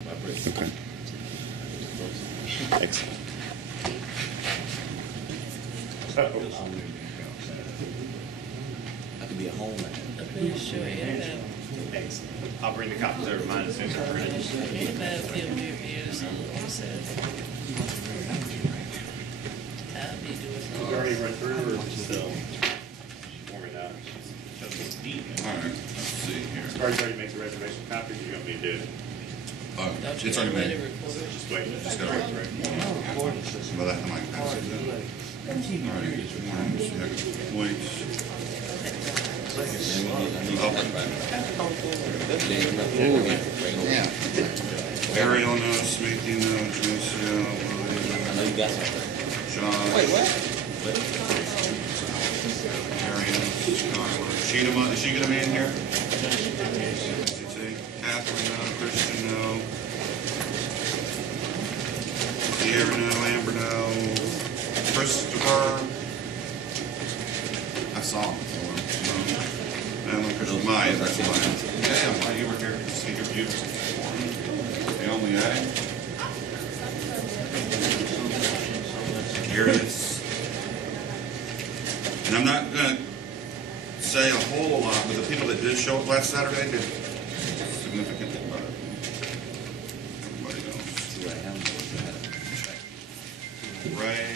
Okay. Excellent. I could be at home. I'm pretty sure everybody, Excellent. I'll bring the copies over mine as soon as I'm ready. everybody feel me reviews on themselves. I'll be doing You already run through or still warming up? Alright, let's see here. Or you already make the reservation copy, you want me to do it? Don't you It's already already made. recorded? Just wait. Just gotta wait. Well, that I might pass it then. Alright, wait. Yeah. Ariel, no. Smithy, no. Josiah, I know you got something. John. Wait, what? Ariel, Skylar. Is she gonna be in here? Catherine, no. Christian, no. Sierra, no. Amber, no. Christopher. I saw him before. No. Madeline, Christian. Maya, that's Maya. Yeah, Maya, you were here. See your views. The only eye. Curious. And I'm not going to say a whole lot, but the people that did show up last Saturday did significantly better than everybody else. Ray.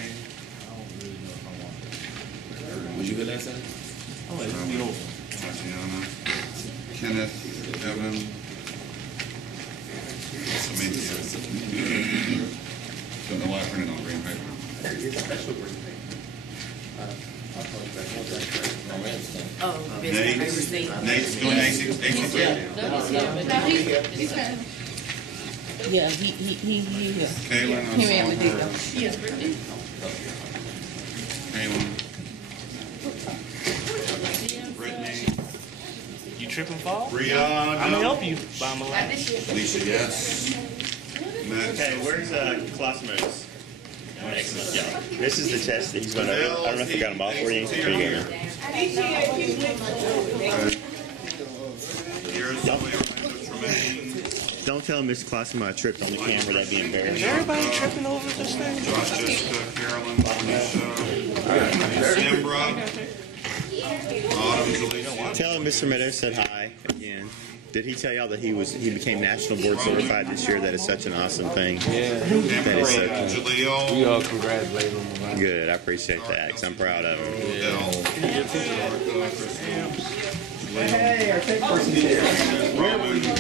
Was you good last time? Oh, it's be over. Tatiana. Kenneth. Evan. Samantha. Don't know why I printed on green paper. Oh, Nate. Nate's doing AC3. Yeah, he is. Kaylin, I saw her. Yes, Brittany. Kaylin. Brittany. You trip and fall? Rhea, I'm no. gonna help you, Bham. Lisa, yes. Matt. Okay, where's Cosmos? Excellent, yeah. This is the test that he's going to, I don't know if I got them off for you. Here you go. Here's Orlando Tremaine. Don't tell Miss Classimo I tripped on the camera, that'd be embarrassing. Everybody tripping over this thing? Josh, Jessica, Carolyn, Alicia, Simbra, Autumn, Jalisa. Tell him Mr. Meadows said hi again. Did he tell y'all that he became national board certified this year? That is such an awesome thing. Yeah. That is so cool. Jaleel. We all congratulate him on Good, I appreciate that, because I'm proud of him. Hey, our tech person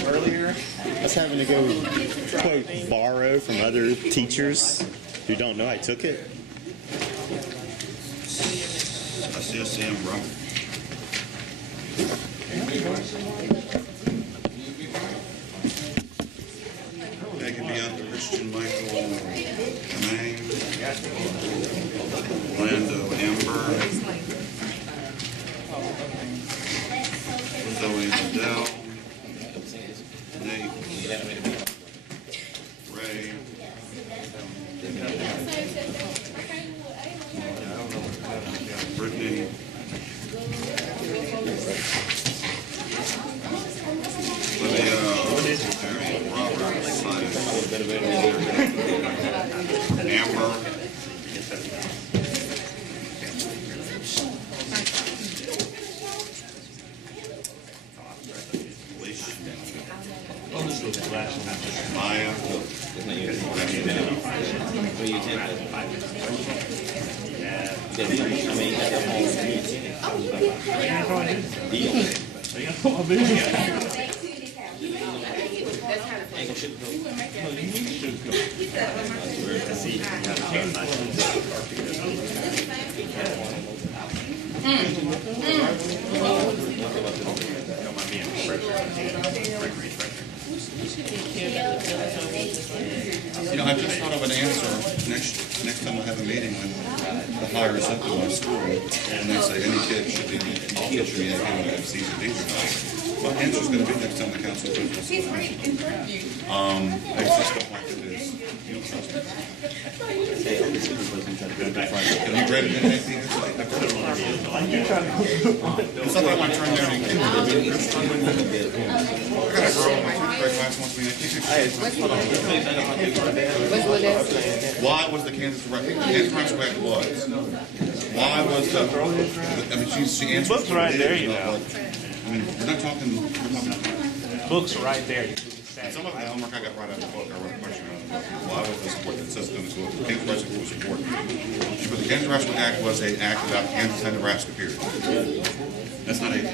earlier, I was having to go quote borrow from other teachers who don't know I took it. I see a Simbra. Megan Bianca, Christian, Michael, Tremaine, Orlando, Amber, Zoe, Adele, Nate, Ray, Brittany, Olivia, Mary, Robert, Simon, Amber, Maya, You know, I just thought of an answer. Next time I have a meeting with the higher up in my school, and they say any kid should be able to have C's and D's. My answer's going to be next time the council approves this. He's right in front of you. I just don't like it is. You don't trust me. Have you read it in anything? I've read it on. It's not like I want to turn down anything. I got a girl. military class wants me to teach you. Why was the Kansas Nebraska Act was? Why was the? I mean, she answered. Books right there, you know. I mean, we're not talking. Books right there. Some of the homework I got right out of the book. I wrote a question out of the book. Why was this important? It says in the book, the Kansas Nebraska was important. But the Kansas Nebraska Act was an act about Kansas and Nebraska, period. That's not 18.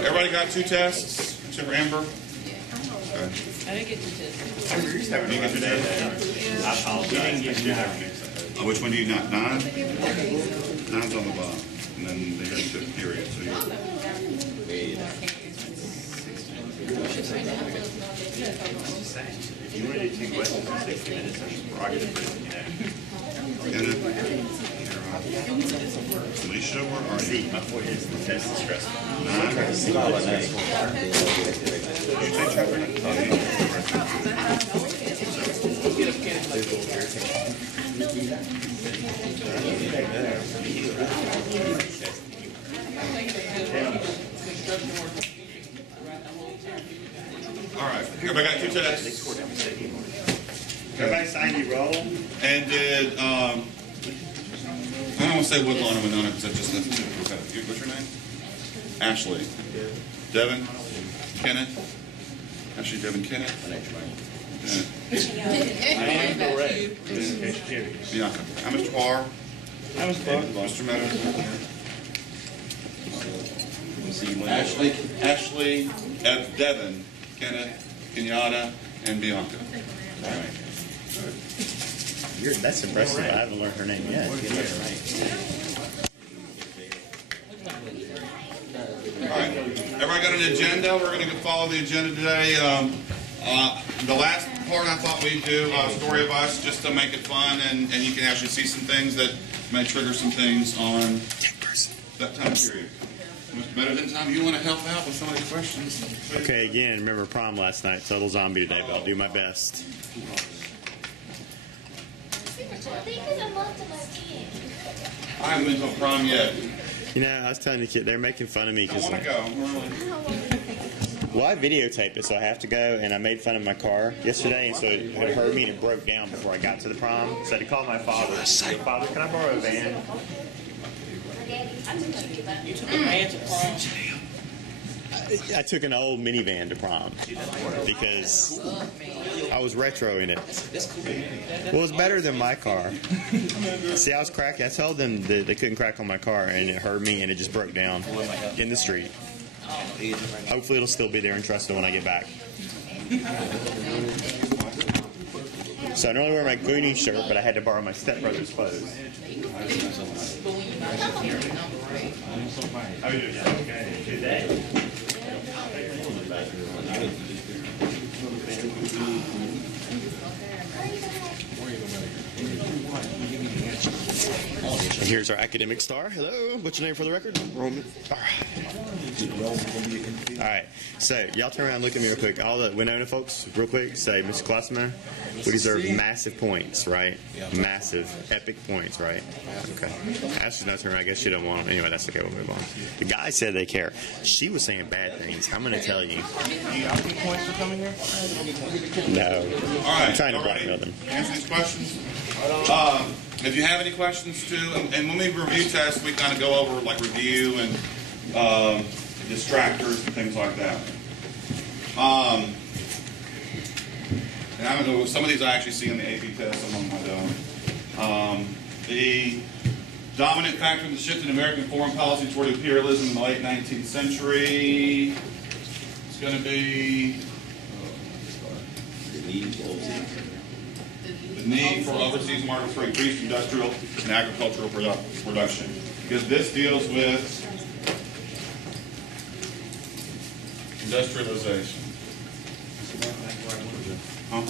Everybody got 2 tests except for Amber? Okay. I didn't get to test. You get your data? I apologize. Which one do you not? 9? 9's on the bottom. And then there's the period. So you want to do 2 questions in 60 minutes, that's prerogative, Alicia, where are you? See, my point is the test is stressful. 9? Did you take chapter 9? All right. Everybody got 2 tests? Everybody signed your roll? And did, I don't want to say Woodlawn and Winona because that's just that's too repetitive. What's your name? Ashley. Devin? Kenneth? Ashley, Devin, Kenneth? Bianca. How much Barr? Mr. Meadows? Ashley, Devin, Kenneth, Kenyatta, and Bianca. All right. That's impressive. I haven't learned her name yet. All right. Everybody got an agenda? We're going to follow the agenda today. The last part I thought we'd do a story of us just to make it fun, and you can actually see some things that may trigger some things on that time period. Mr. Meadows, anytime you want to help out with some of these questions. Okay, again, remember prom last night. Total zombie today, but I'll do my best. I haven't been to a prom yet. You know, I was telling the kid, they're making fun of me I because, want to go. well, I videotaped it, so I have to go, and I made fun of my car yesterday, and so it heard me and it broke down before I got to the prom. So I had to call my father. I said, Father, can I borrow a van? You took a man to prom. I took an old minivan to prom because I was retro in it. Well, it was better than my car. See, I was cracking. I told them that they couldn't crack on my car, and it hurt me, and it just broke down in the street. Hopefully, it'll still be there in Trussville when I get back. So I normally wear my Goonie shirt, but I had to borrow my stepbrother's clothes. How are you doing? Okay. Good day. And here's our academic star. Hello. What's your name for the record? Roman. All right. So y'all turn around and look at me real quick. All the Winona folks, real quick, say, Mr. Klossman, we deserve massive points, right? Massive, epic points, right? Okay. Ashley's not turning around. I guess she don't want them. Anyway, that's okay. We'll move on. The guy said they care. She was saying bad things. I'm going to tell you. Do y'all get points for coming here? No. All right. I'm trying to blackmail them. Answer these questions. If you have any questions too, and when we review tests, we kind of go over like review and distractors and things like that. And I don't know, some of these I actually see in the AP test, some of them I don't. The dominant factor in the shift in American foreign policy toward imperialism in the late 19th century is going to be the need for overseas markets for increased industrial and agricultural production. Because this deals with industrialization. Huh?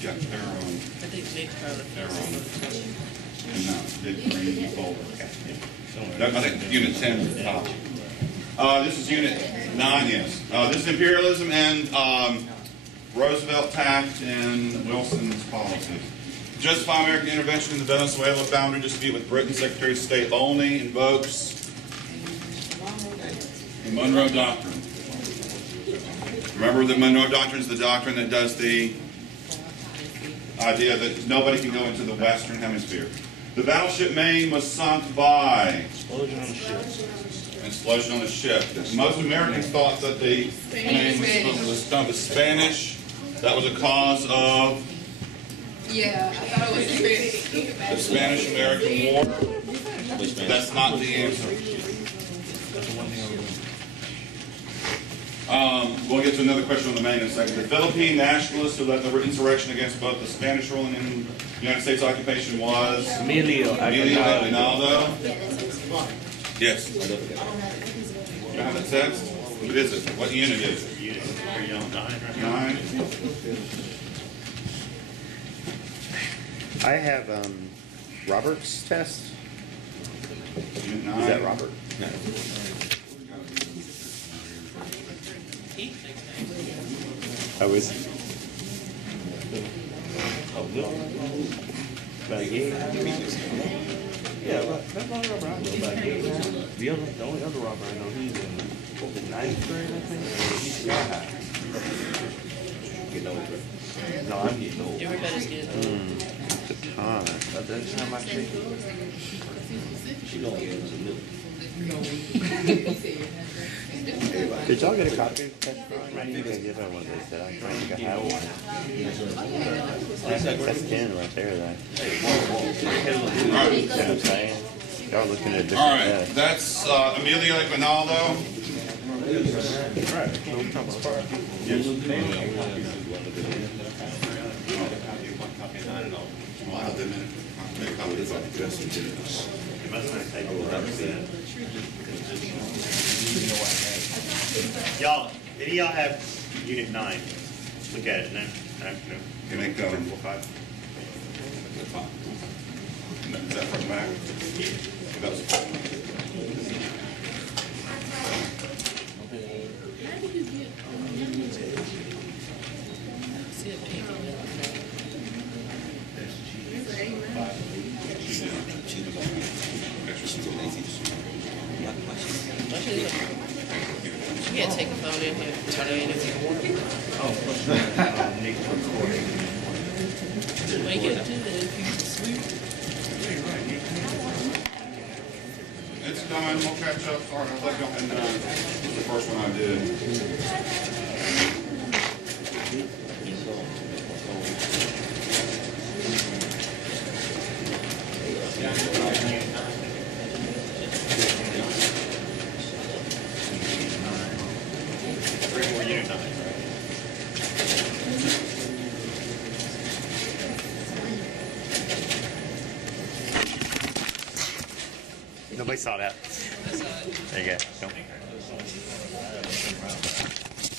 Yeah, they're I think next time no, big green folder. I think Unit 10 is the top. This is Unit 9, yes. This is imperialism and Roosevelt tact and Wilson's policies. Justify American intervention in the Venezuela boundary dispute with Britain. Secretary of State only invokes Monroe Doctrine. Remember the Monroe Doctrine is the doctrine that does the idea that nobody can go into the Western Hemisphere. The battleship Maine was sunk by Explosion on the ship. explosion on the ship. Most Americans thought that the Maine was sunk. The Spanish, that was a cause of Yeah, I thought it was Spanish. the Spanish-American War. That's not the answer. We'll get to another question on the Maine in a second. The Philippine nationalists who led the insurrection against both the Spanish rule and the United States occupation was Emilio Aguinaldo. Yes. You know how that says? What is it? What unit is it? Nine. I have Robert's test. Unit 9. Is that Robert? No. Oh, is he? Yeah, but that's the only robber I know about Gates. The only other robber I know, he's in the 9th grade, I think. He's sky high. No, I'm getting old. Everybody's getting old. The time. By the time I check it, Did y'all get a copy of that? I need to get one of those that I think I have one. That's 10 right there, though. You know what I'm saying? Y'all looking at a different All right, test. that's Emilio Aguinaldo. Y'all, any of y'all have Unit 9? Look at it. No? Can I go? 5. Is that from the back? That was See a pink in it. You can't take a phone in here. Turn it in if you want. When you get to that, if you sleep. It's done. We'll catch up. Sorry, I'll let you know. And this is the first one I did. Unit 9, right? Nobody saw that. There you go.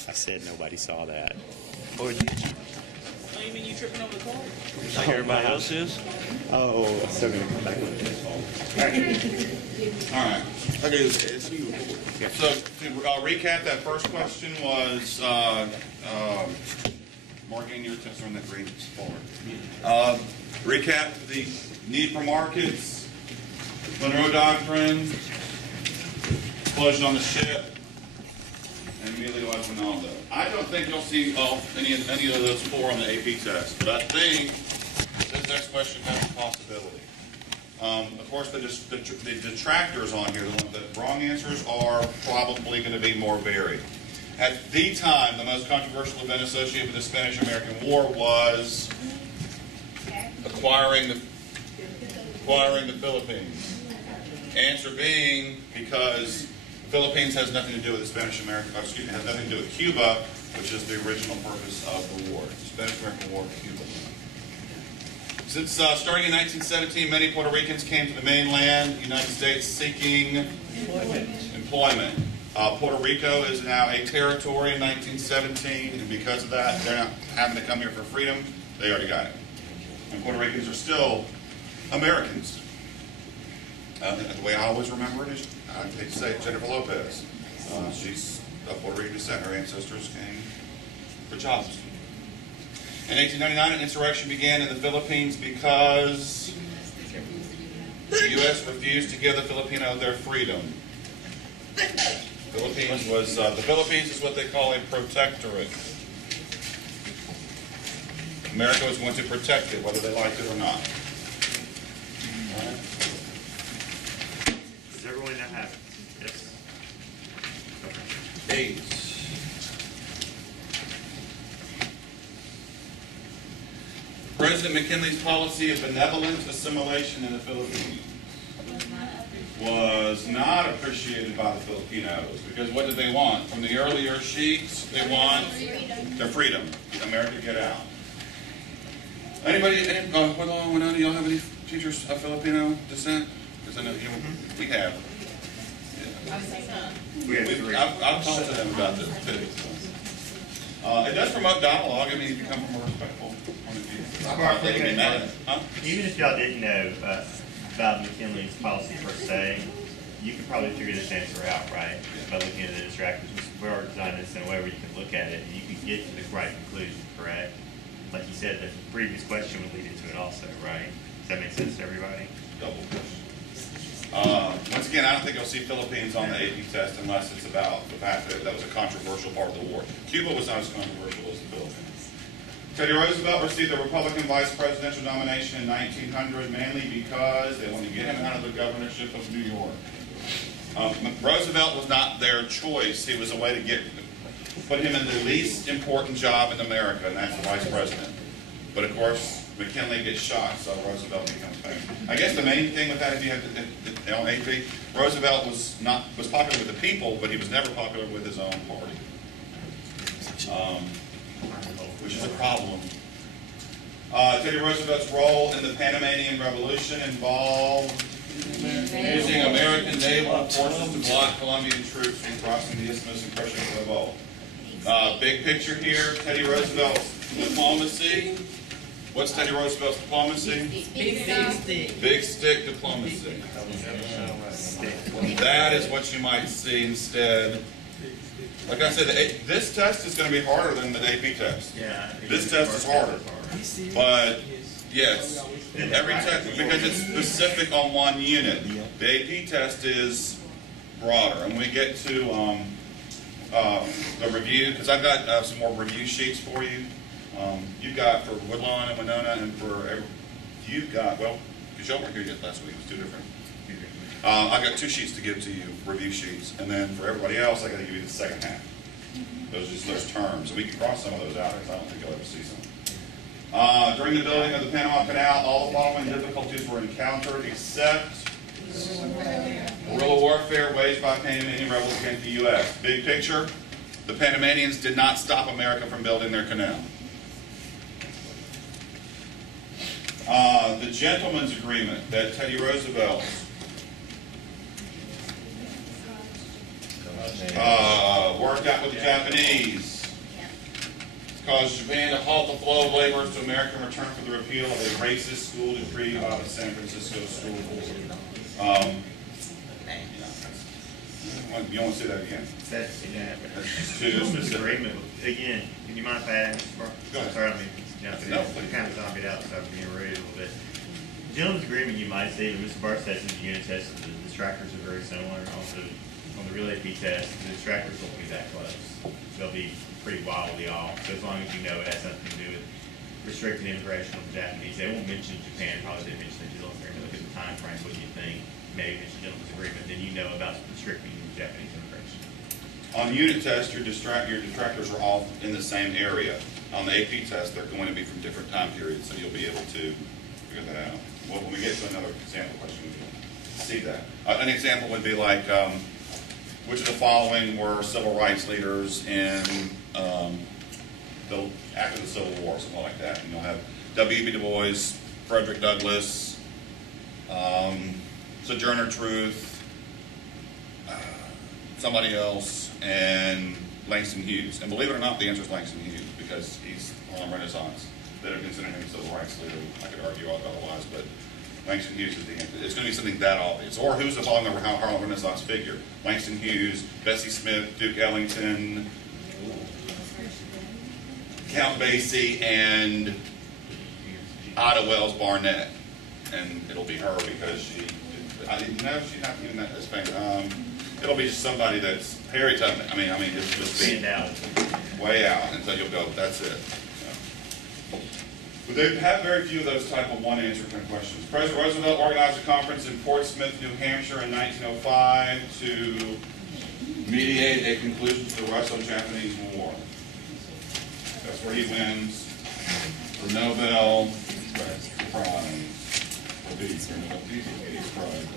I said nobody saw that. Or did you? Oh, you mean you tripping over the car? like everybody else is. Oh, I'm still going to come back with this. All right. Okay. So to recap, that first question was Morgan, your test on that green forward. Recap the need for markets, Monroe Doctrine, explosion on the ship, and Emilio Aguinaldo. I don't think you'll see any of those four on the AP test, but I think this next question has a possibility. Of course, the detractors on here, the wrong answers are probably going to be more varied. At the time, the most controversial event associated with the Spanish-American War was acquiring the Philippines. Answer being because the Philippines has nothing to do with the Spanish-American, has nothing to do with Cuba, which is the original purpose of the war. The Spanish-American War, Cuba. Since starting in 1917, many Puerto Ricans came to the mainland, United States, seeking employment. Puerto Rico is now a territory in 1917, and because of that, they're not having to come here for freedom. They already got it. And Puerto Ricans are still Americans. The way I always remember it is, I hate to say it, Jennifer Lopez. She's of Puerto Rican descent. Her ancestors came for jobs. In 1899, an insurrection began in the Philippines because the U.S. refused to give the Filipino their freedom. Philippines was, the Philippines is what they call a protectorate. America was going to protect it, whether they liked it or not. Does everyone now have it? Yes. AIDS. President McKinley's policy of benevolent assimilation in the Philippines was not appreciated by the Filipinos, because what did they want? From the earlier sheets, they want their freedom. America, get out. Anybody, do y'all have any teachers of Filipino descent? Because I know we have. Yeah. I've talked to them about this too. It does promote dialogue. I mean, if you come from a respectful point of view. Even if y'all didn't know about McKinley's policy per se, you could probably figure this answer out, right? By looking at the distractors. We are designing this in a way where you can look at it and you can get to the right conclusion, correct? Like you said, the previous question would lead into it also, right? Does that make sense to everybody? Double question. Once again, I don't think you'll see Philippines on the AP test unless it's about the fact that that was a controversial part of the war. Cuba was not as controversial as the Philippines. Teddy Roosevelt received the Republican vice presidential nomination in 1900 mainly because they wanted to get him out of the governorship of New York. Roosevelt was not their choice. He was a way to put him in the least important job in America, and that's the vice president. But of course, McKinley gets shot, so Roosevelt becomes famous. I guess the main thing with that, if you have on AP, Roosevelt was popular with the people, but he was never popular with his own party, which is a problem. Teddy Roosevelt's role in the Panamanian Revolution involved using American naval forces to block Colombian troops from crossing the isthmus and crushing the revolt. Big picture here, Teddy Roosevelt's diplomacy. What's Teddy Roosevelt's diplomacy? Big stick diplomacy. That is what you might see instead. Like I said, this test is going to be harder than the AP test. Yeah. This test is harder. But, yes, every test, because it's specific on one unit. The AP test is broader. And when we get to the review, because I've got some more review sheets for you. You've got for Woodlawn and Winona, and for you've got, well, because y'all weren't here yet last week, it was two different. I've got 2 sheets to give to you, review sheets, and then for everybody else, I got to give you the second half. Those terms. So we can cross some of those out because I don't think you'll ever see some. During the building of the Panama Canal, all the following difficulties were encountered except guerrilla warfare waged by Panamanian rebels against the U.S. Big picture, the Panamanians did not stop America from building their canal. The gentleman's agreement that Teddy Roosevelt worked out with the Japanese caused Japan to halt the flow of laborers to America in return for the repeal of a racist school decree by the San Francisco School Board. You want to say that again? That's Too specific. agreement. Again, can you mind if I add this? Go ahead. Sorry, I mean, No, we kind of zombied out, so I'm being rude a little bit. The gentleman's agreement you might see, Mr. Barr says in the unit test, the distractors are very similar. Also, on the real AP test, the distractors won't be that close. They'll be pretty wildly off. So as long as you know it has something to do with restricted immigration of the Japanese, they won't mention Japan. Probably didn't mention the gentleman's agreement. Look at the time frame. What do you think? Maybe mention gentleman's agreement. Then you know about restricting Japanese immigration. On the unit test, your detractors are all in the same area. On the AP test, they're going to be from different time periods, so you'll be able to figure that out. Well, when we get to another example question, we can see that. An example would be like, which of the following were civil rights leaders in after the Civil War, something like that. And you'll have W.B. Du Bois, Frederick Douglass, Sojourner Truth, somebody else, and Langston Hughes. And believe it or not, the answer is Langston Hughes because he's Harlem Renaissance. They don't consider him a civil rights leader. I could argue otherwise, but Langston Hughes is the answer. It's going to be something that obvious. Or who's the following Harlem Renaissance figure? Langston Hughes, Bessie Smith, Duke Ellington, Count Basie, and Ida Wells Barnett. And it'll be her because I didn't know she's not even that famous. It'll be just somebody that's Harry told me. I mean, it's just Stand out. way out until you'll go, that's it. But they have very few of those type of one-answer kind of questions. President Roosevelt organized a conference in Portsmouth, New Hampshire in 1905 to mediate a conclusion to the Russo-Japanese War. That's where he wins the Nobel Prize for peace, or no, peace prize.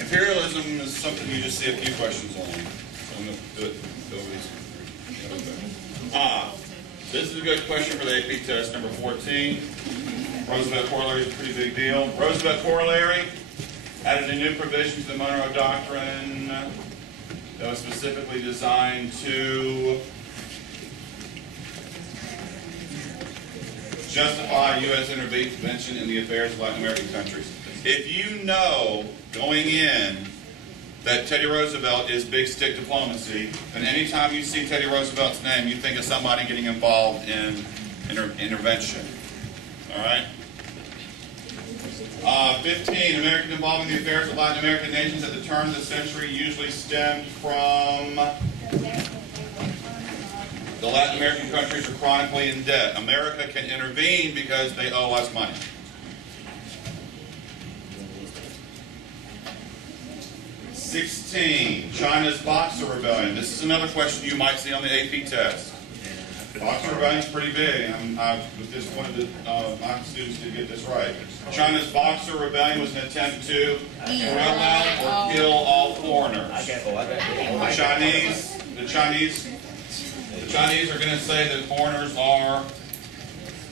Imperialism is something you just see a few questions on. So I'm going to do it over these. This is a good question for the AP test, number 14. Roosevelt Corollary is a pretty big deal. Roosevelt Corollary added a new provision to the Monroe Doctrine that was specifically designed to justify U.S. intervention in the affairs of Latin American countries. If you know going in that Teddy Roosevelt is big stick diplomacy, and anytime you see Teddy Roosevelt's name, you think of somebody getting involved in intervention. All right? 15, American involvement in the affairs of Latin American nations at the turn of the century usually stemmed from the Latin American countries are chronically in debt. America can intervene because they owe us money. 16, China's Boxer Rebellion. This is another question you might see on the AP test. Boxer Rebellion is pretty big. I was disappointed that my students did get this right. China's Boxer Rebellion was an attempt to throw out or kill all foreigners. The Chinese are going to say that foreigners are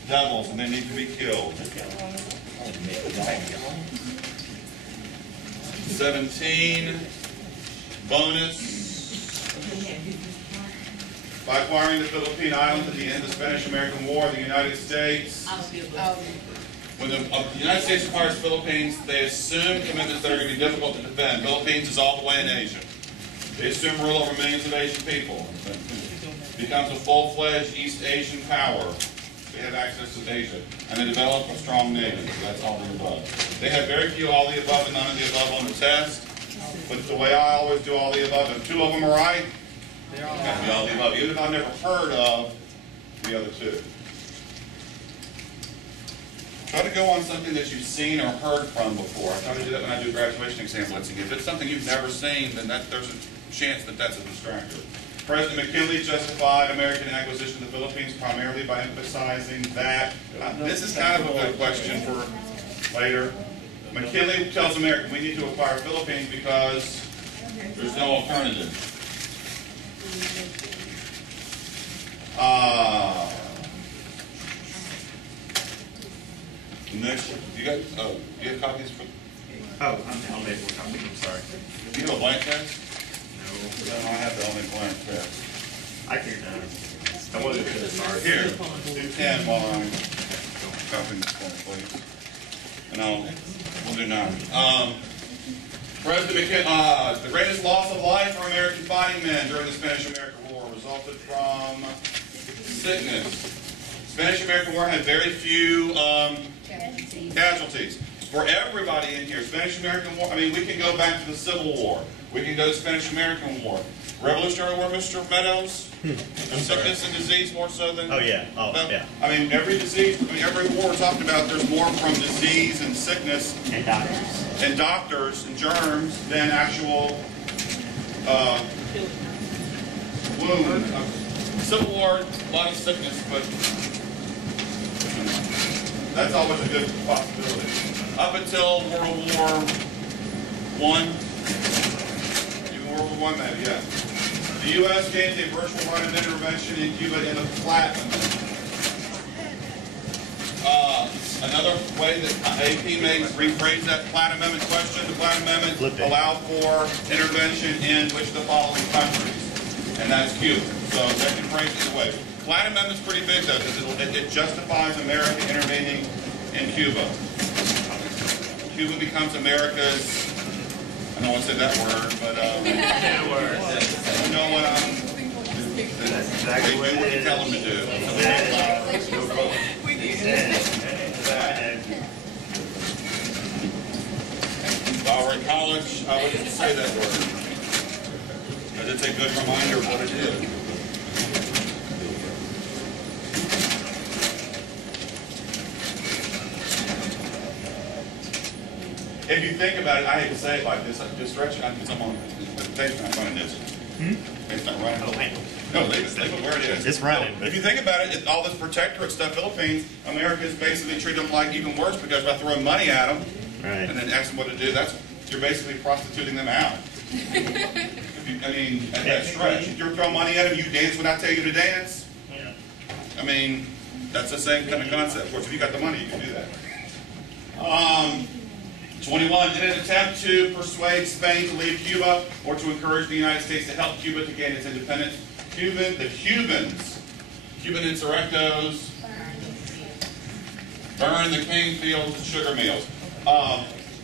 devils and they need to be killed. 17, bonus. By acquiring the Philippine Islands at the end of the Spanish-American War, the United States, when the United States acquires the Philippines, they assume commitments that are going to be difficult to defend. Philippines is all the way in Asia. They assume rule over millions of Asian people. It becomes a full-fledged East Asian power. They have access to Asia. And they develop a strong navy. That's all the above. They have very few all the above and none of the above on the test. But the way I always do all the above, if two of them are right, they have to be all the above, even if I've never heard of the other two. Try to go on something that you've seen or heard from before. I try to do that when I do graduation exam blitzing. If it's something you've never seen, then there's a chance that that's a distractor. President McKinley justified American acquisition of the Philippines primarily by emphasizing that, this is kind of a good question for later. McKinley tells America we need to acquire Philippines because there's no alternative. Next, you have copies for? Oh, I'll make one copy. I'm sorry. Do you have a blank test? No. No, I have the only blank test. I can. I wasn't going to start. Here, do 10 while I'm copying this one, please. And we'll do 9. President McKinley, the greatest loss of life for American fighting men during the Spanish-American War resulted from sickness. Spanish-American War had very few casualties. For everybody in here, Spanish-American War, I mean, we can go back to the Civil War. We can go to Spanish-American War. Revolutionary War, Mr. Meadows? Sickness and disease more so than... Oh, yeah. Oh, yeah. I mean, every disease, every war we're talking about, there's more from disease and sickness... And doctors. And doctors and germs than actual wound. Civil War, a lot of sickness, but that's always a good possibility. Up until World War I, even World War I maybe, yeah. The U.S. gained a virtual right of intervention in Cuba in the Platinum. Another way that AP may rephrase that Platinum Amendment question, the Platinum Amendment allowed for intervention in which of the following countries? And that's Cuba. So that can phrase it either way. Platinum Amendment's pretty big though, because it justifies America intervening in Cuba. Cuba becomes America's, I don't want to say that word, but you know what That's exactly what you tell them to do. While we're in college, I wouldn't say that word. But it's a good reminder of what it is. If you think about it, I hate to say it like this, I'm just stretching on because I'm on the page not running this. It's not running. No, leave it where it is. It's running. If you think about it, all this protectorate stuff, Philippines, Americans basically treat them like even worse because by throwing money at them and then ask them what to do, you're basically prostituting them out. I mean, at that stretch, if you're throwing money at them, you dance when I tell you to dance. I mean, that's the same kind of concept. Of course, if you got the money, you can do that. 21, in an attempt to persuade Spain to leave Cuba or to encourage the United States to help Cuba to gain its independence, the Cubans, Cuban insurrectos, burn the cane fields and sugar mills.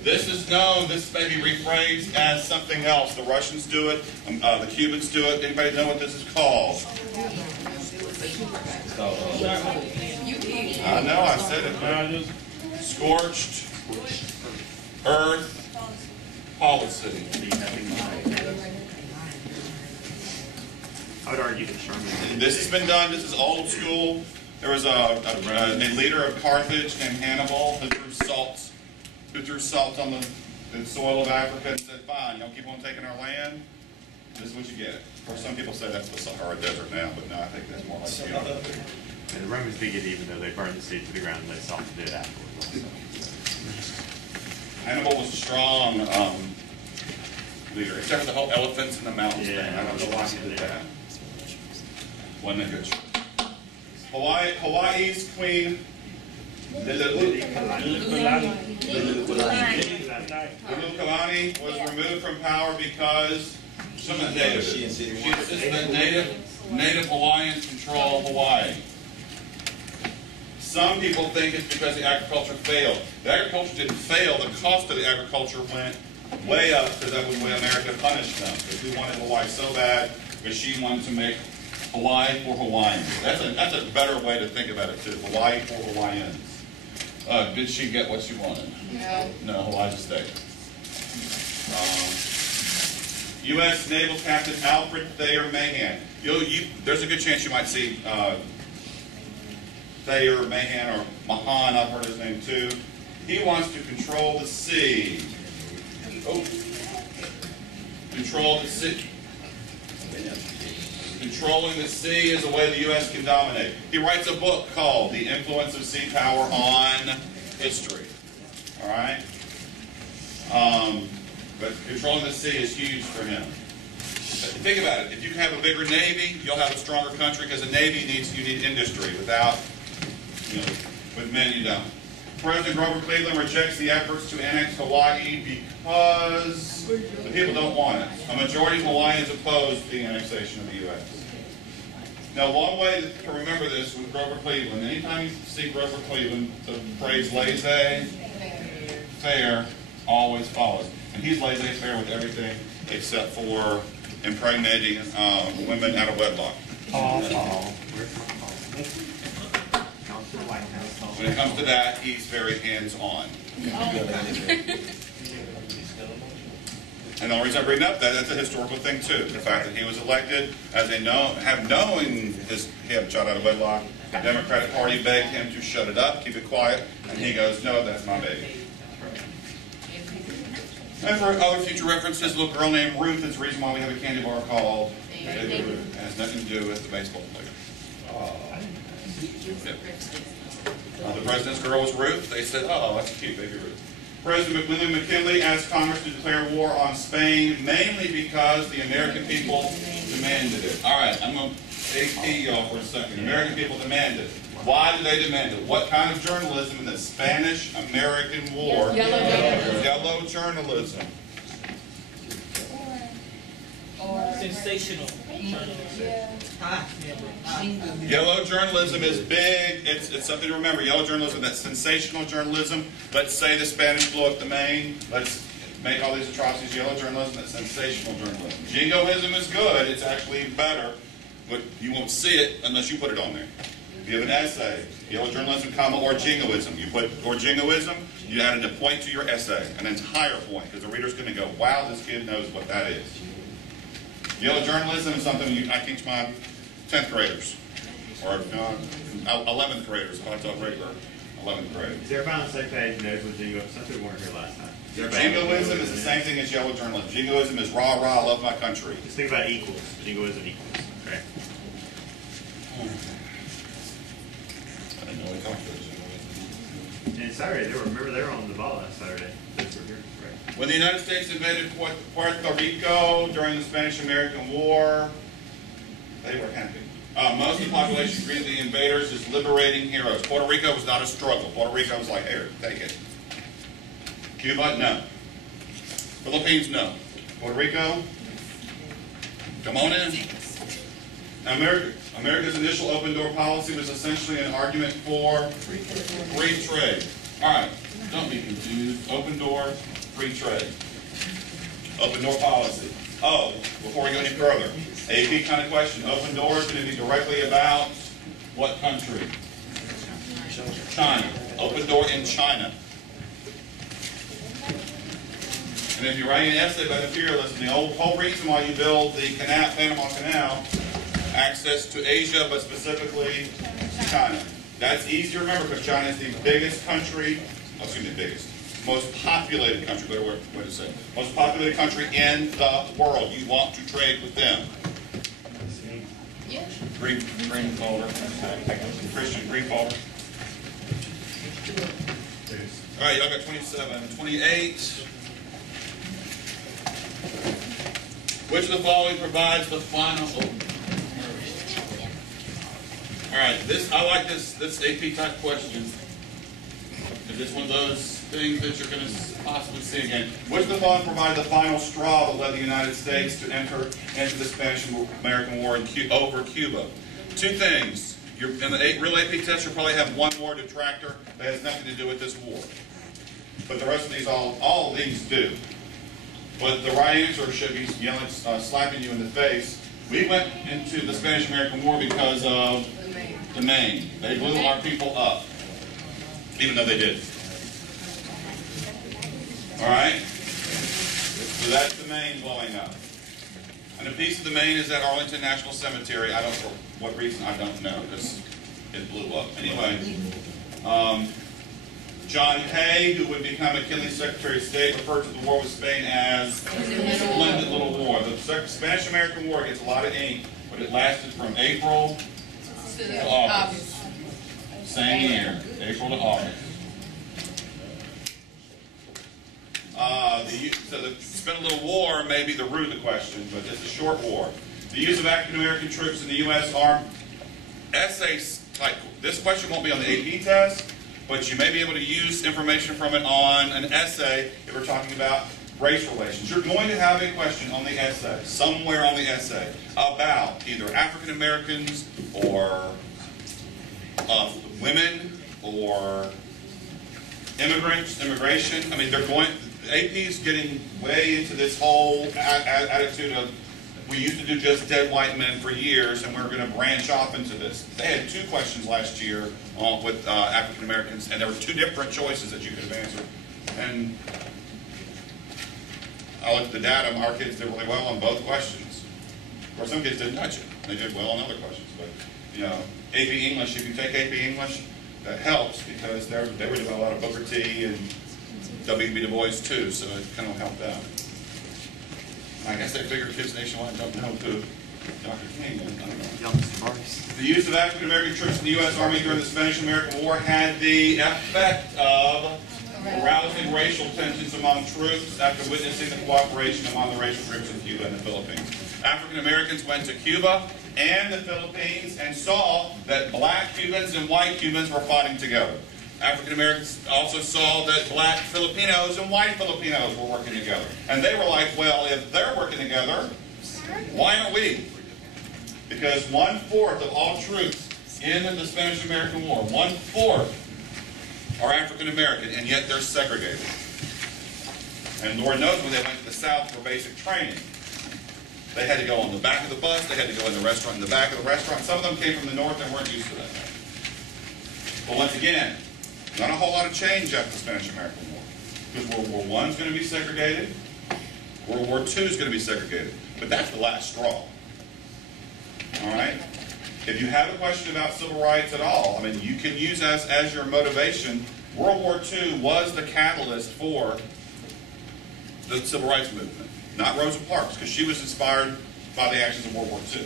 This is known, this may be rephrased as something else. The Russians do it, the Cubans do it. Anybody know what this is called? I know, I said it. Scorched Earth policy. I would argue that Sherman. This has been done. This is old school. There was a leader of Carthage named Hannibal who threw salt on the soil of Africa and said, "Fine, y'all keep on taking our land. This is what you get." Of course, some people say that's the Sahara Desert now, but no, I think that's more like the And the Romans did it even though they burned the city to the ground and they salted it afterwards. Hannibal was a strong leader, except for the whole elephants in the mountains thing. I don't know why he did that. Wasn't a good choice. Hawaii's Queen Liliuokalani was removed from power because she insisted that native Hawaiians control Hawaii. Some people think it's because the agriculture failed. The agriculture didn't fail. The cost of the agriculture went way up because that was the way America punished them. Because we wanted Hawaii so bad because she wanted to make Hawaii for Hawaiians. That's a better way to think about it too. Hawaii for Hawaiians. Did she get what she wanted? No, Hawaii's a state. U.S. Naval Captain Alfred Thayer Mahan. There's a good chance you might see Thayer, Mahan, or Mahan, I've heard his name too. He wants to control the sea. Control the sea. Controlling the sea is a way the U.S. can dominate. He writes a book called The Influence of Sea Power on History. All right? But controlling the sea is huge for him. Think about it. If you have a bigger navy, you'll have a stronger country because a navy you need industry. Without, with men you don't. President Grover Cleveland rejects the efforts to annex Hawaii because the people don't want it. A majority of Hawaiians oppose the annexation of the U.S. Now, one way to remember this with Grover Cleveland, anytime you see Grover Cleveland, the phrase laissez-faire always follows. And he's laissez-faire with everything except for impregnating women out of wedlock. When it comes to that, he's very hands-on. And the only reason I'm bringing up that's a historical thing too. The fact that he was elected as knowing he had a child out of wedlock, the Democratic Party begged him to shut it up, keep it quiet, and he goes, "No, that's my baby." And for other future references, a little girl named Ruth is the reason why we have a candy bar called Baby Ruth. It has nothing to do with the baseball player. The president's girl was Ruth. They said, "Oh, that's cute, Baby Ruth." President William McKinley asked Congress to declare war on Spain, mainly because the American people demanded it. All right, I'm going to AP y'all for a second. The American people demanded it. Why did they demand it? What kind of journalism in the Spanish-American War? Yellow journalism. Sensational. Yellow journalism is big. It's something to remember. Yellow journalism, that's sensational journalism. Let's say the Spanish blew up the Maine. Let's make all these atrocities. Yellow journalism, that's sensational journalism. Jingoism is good. It's actually better, but you won't see it unless you put it on there. You have an essay, yellow journalism, comma, or jingoism. You put or jingoism, you add a point to your essay, an entire point, because the reader's going to go, wow, this kid knows what that is. Yellow journalism is something I teach my 10th graders, or 11th graders, if I taught regular 11th grade. Is everybody on the same page knows what jingoism is? Some people weren't here last time. Jingoism is the same thing as yellow journalism. Jingoism is rah, rah, I love my country. Just think about equals. Jingoism equals. Okay. I didn't know we talked about jingoism. And Saturday, they were on the ball last Saturday. Those were here. Right. When the United States invaded Puerto Rico during the Spanish-American War, they were happy. Most of the population greeted the invaders as liberating heroes. Puerto Rico was not a struggle. Puerto Rico was like, here, take it. Cuba, no. Philippines, no. Puerto Rico, come on in. America's initial open door policy was essentially an argument for free trade. All right, don't be confused. Open door, free trade. Open door policy. Oh, before we go any further, AP kind of question. Open door is going to be directly about what country? China. Open door in China. And if you're writing an essay about imperialism, the whole reason why you build the canal, Panama Canal, access to Asia, but specifically China. That's easy to remember because China is the biggest country, most populated country, better way to say it, most populated country in the world. You want to trade with them. Yeah. Green folder. Christian, green folder. All right, y'all got 27. 28. Which of the following provides the final? All right, I like this AP type question. It's one of those things that you're going to possibly see again. Which of the following provided the final straw that led the United States to enter into the Spanish-American War over Cuba? Two things. In the real AP test, you'll probably have one more detractor that has nothing to do with this war. But the rest of these, all of these do. But the right answer should be slapping you in the face. We went into the Spanish-American War because of the Maine. They blew our people up, even though they did. All right? So that's the Maine blowing up. And a piece of the Maine is at Arlington National Cemetery. I don't, for what reason, I don't know, because it blew up. Anyway, John Hay, who would become McKinley's Secretary of State, referred to the war with Spain as a splendid little war. The Spanish-American War gets a lot of ink, but it lasted from April to August. Same year, April to August. So the spent a little war may be the root of the question, but it's a short war. The use of African American troops in the U.S. Army. Essays like this question won't be on the AP test, but you may be able to use information from it on an essay if we're talking about race relations. You're going to have a question on the essay, somewhere on the essay, about either African Americans or women or immigration. I mean, AP's getting way into this whole attitude of we used to do just dead white men for years, and we're going to branch off into this. They had 2 questions last year with African Americans, and there were 2 different choices that you could have answered. And I looked at the data. Our kids did really well on both questions. Of course, some kids didn't touch it. They did well on other questions. But you know, AP English. If you take AP English, that helps because they were doing a lot of Booker T and W.B. Du Bois too, so it kind of helped out. I guess they figure kids nationwide don't know who Dr. King is. I don't know. The use of African American troops in the U.S. Army during the Spanish-American War had the effect of arousing racial tensions among troops after witnessing the cooperation among the racial groups in Cuba and the Philippines. African Americans went to Cuba and the Philippines and saw that black Cubans and white Cubans were fighting together. African Americans also saw that black Filipinos and white Filipinos were working together. And they were like, well, if they're working together, why aren't we? Because 1/4 of all troops in the Spanish-American War, 1/4 are African American, and yet they're segregated. And Lord knows when they went to the South for basic training. They had to go on the back of the bus, they had to go in the restaurant in the back of the restaurant. Some of them came from the North and weren't used to that. But once again, not a whole lot of change after the Spanish-American War. Because World War I is going to be segregated. World War II is going to be segregated. But that's the last straw. All right? If you have a question about civil rights at all, I mean, you can use as your motivation. World War II was the catalyst for the civil rights movement. Not Rosa Parks, because she was inspired by the actions of World War II.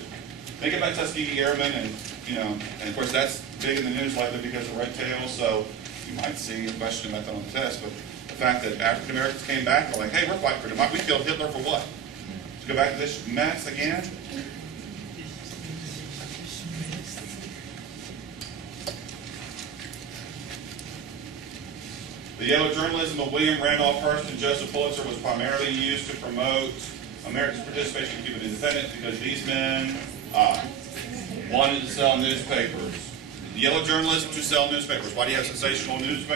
Think about Tuskegee Airmen, and and of course that's big in the news lately because of red tail. So you might see a question about that on the test. But the fact that African Americans came back, they're like, "Hey, we're fighting for democracy. We killed Hitler for what? To go back to this mess again?" The yellow journalism of William Randolph Hearst and Joseph Pulitzer was primarily used to promote America's participation in Cuban independence because these men wanted to sell newspapers. The yellow journalism to sell newspapers. Why do you have sensational news?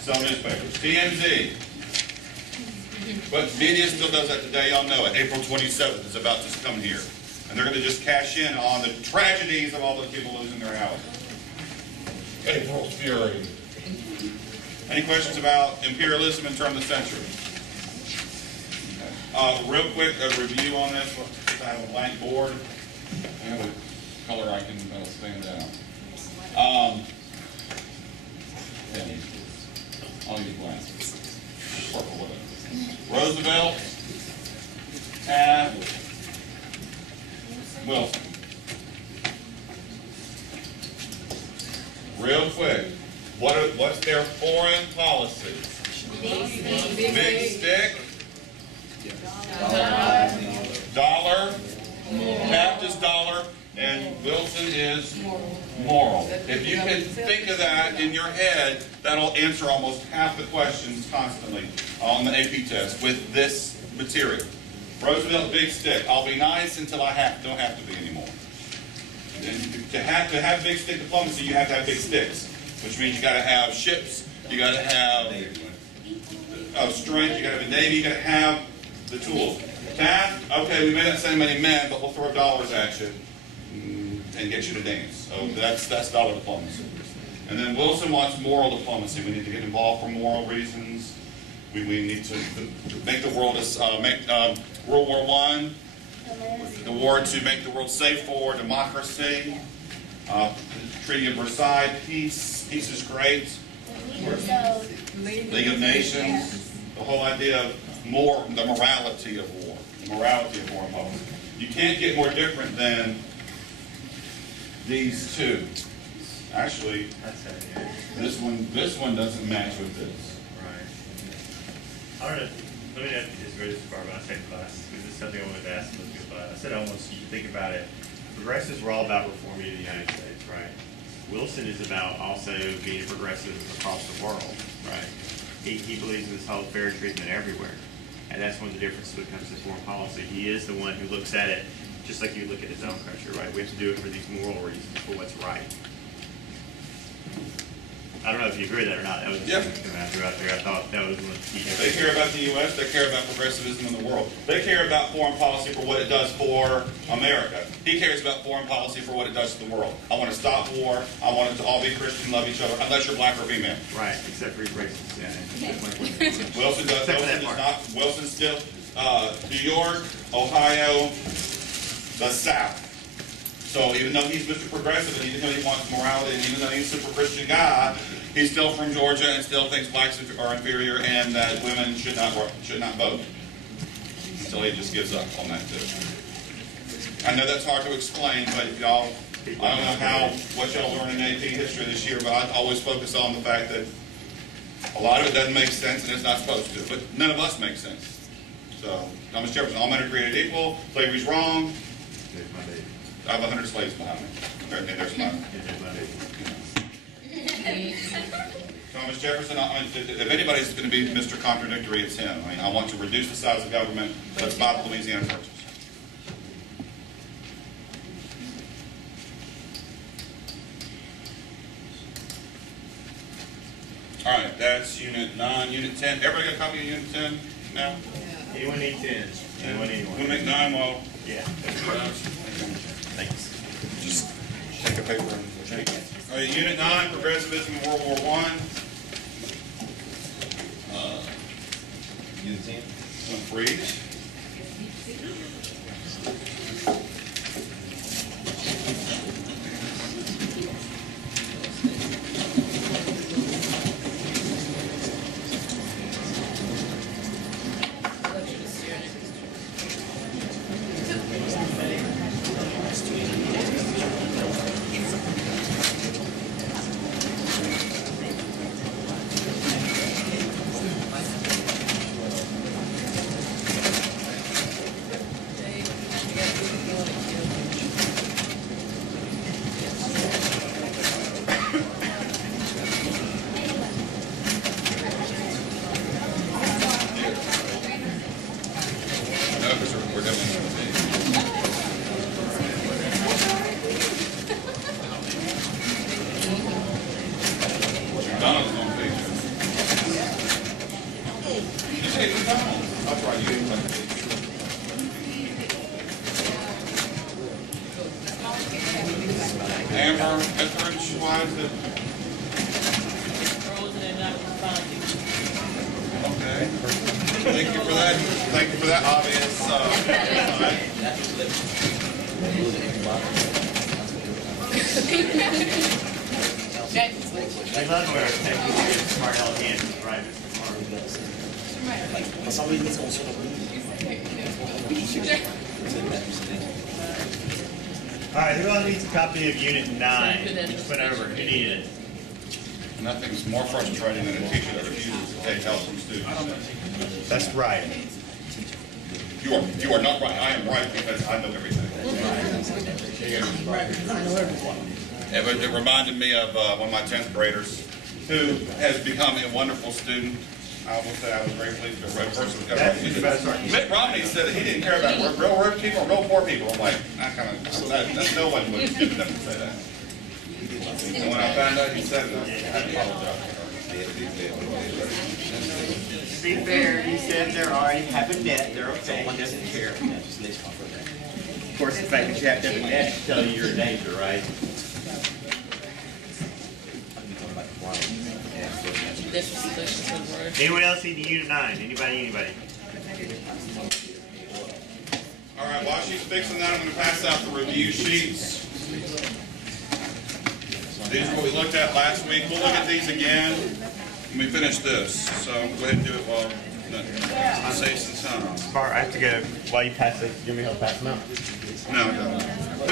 Sell newspapers. TMZ. But media still does that today. Y'all know it. April 27th is about to come here. And they're going to just cash in on the tragedies of all those people losing their houses. April's fury. Any questions about imperialism and turn of the century? Real quick, a review on this. I have a blank board. I have a color I can stand out. I'll use blank. Purple, whatever. Roosevelt, Taft, Wilson. Real quick. What's their foreign policy? Big stick. Dollar. Taft is dollar. And Wilson is moral. If you can think of that in your head, that'll answer almost half the questions constantly on the AP test with this material. Roosevelt, big stick. I'll be nice until I don't have to be anymore. And to have big stick diplomacy, you have to have big sticks. Which means you got to have ships, you got to have strength, you got to have a navy, you got to have the tools. Taft, okay, we may not send many men, but we'll throw dollars at you and get you to dance. So that's dollar diplomacy. And then Wilson wants moral diplomacy. We need to get involved for moral reasons. We need to make the world World War I, the war to make the world safe for democracy. Treaty of Versailles, peace is great. League of Nations, the whole idea of the morality of war, the morality of foreign policy. You can't get more different than these two. Actually, this one doesn't match with this. Right. I don't know. Let me know if you disagree with this part, but I take class because this is something I wanted to ask most people about. I said I want you to think about it. Progressives were all about reforming the United States, right? Wilson is about also being a progressive across the world, right? He believes in this whole fair treatment everywhere. And that's one of the differences when it comes to foreign policy. He is the one who looks at it just like you look at his own country, right? We have to do it for these moral reasons, for what's right. I don't know if you agree with that or not. That was just coming out there. I thought that was one of the key differences. They care about the U.S. They care about progressivism in the world. They care about foreign policy for what it does for America. He cares about foreign policy for what it does to the world. I want to stop war. I want it to all be Christian, love each other, unless you're black or female. Right, except for racist. Yeah. Wilson still, New York, Ohio, the South. So even though he's Mr. Progressive, and even though he wants morality, and even though he's a super Christian guy, he's still from Georgia and still thinks blacks are inferior and that women should not vote. So he just gives up on that too. I know that's hard to explain, but y'all, I don't know what y'all learned in AP history this year, but I always focus on the fact that a lot of it doesn't make sense and it's not supposed to. But none of us make sense. So Thomas Jefferson, all men are created equal. Slavery's wrong. I have 100 slaves behind me. There's mine. Thomas Jefferson, if anybody's going to be Mr. Contradictory, it's him. I mean, I want to reduce the size of government. Let's buy the Louisiana Purchase. All right, that's Unit 9. Unit 10. Everybody got a copy of Unit 10 now? Anyone need 10? Anyone? We'll make 9 while... Yeah. Thanks. Just take a paper and take it. All right, Unit 9, Progressivism in World War I. Unit 10. One for each. No, because we're definitely McDonald's on page. You say McDonald's? That's right, you didn't like it. Amber, Etheridge, why is it? Frozen and not responding. Okay. Thank you for that. Thank you for that obvious I love where technically smart LPN is private. All right, who else needs a copy of Unit 9? Just went over. Who needed it? Nothing's more frustrating than a teacher that refuses to take help from students. That's right. You are not right. I am right because I know everything. It reminded me of one of my 10th graders who has become a wonderful student. I will say I was very pleased with the right person. Mitt Romney said that he didn't care about real rich people or real poor people. I'm like, that no one would stupid enough to say that. And when I found out he said it, I apologized. To be fair, he said they're already have a net. They're okay. He doesn't care. Of course, the fact that you have to have a net to tell you you're in danger, right? Anyone else need the Unit 9? Anybody? All right, while she's fixing that, I'm going to pass out the review sheets. These are what we looked at last week. We'll look at these again when we finish this. So go ahead and do it while I save some time. Barr, I have to go. While you pass it, give me help pass them out. No, no.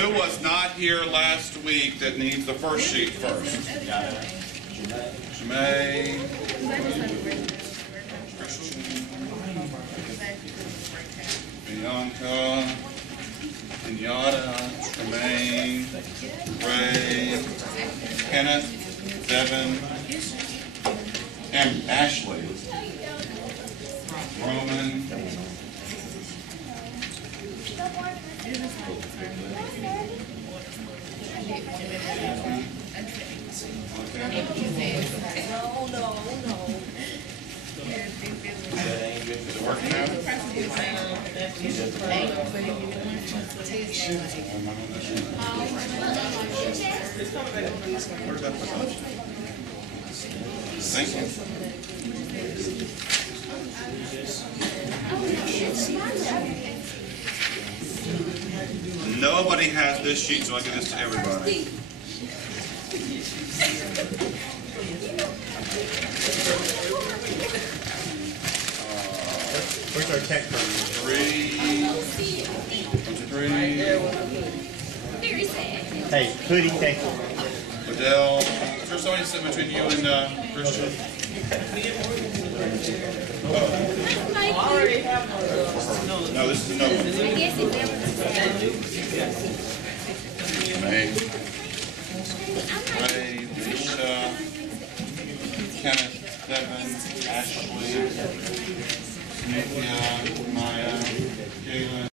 Who was not here last week that needs the first sheet first? Jemay. Bianca. Kenyatta. Tremaine. Ray. Kenneth. Devin. And Ashley. Roman. Is it working now? Where did that put on? Thank you. Nobody has this sheet, so I give this to everybody. Where's our tech from? 3. 3. Hey, Hoodie, thank you. Adele. Is there somebody sitting between you and Christian? I already have one. No, this is no one. May. Ray, Lisa, Kenneth, Devin, Ashley, Cynthia, Maya, Galen.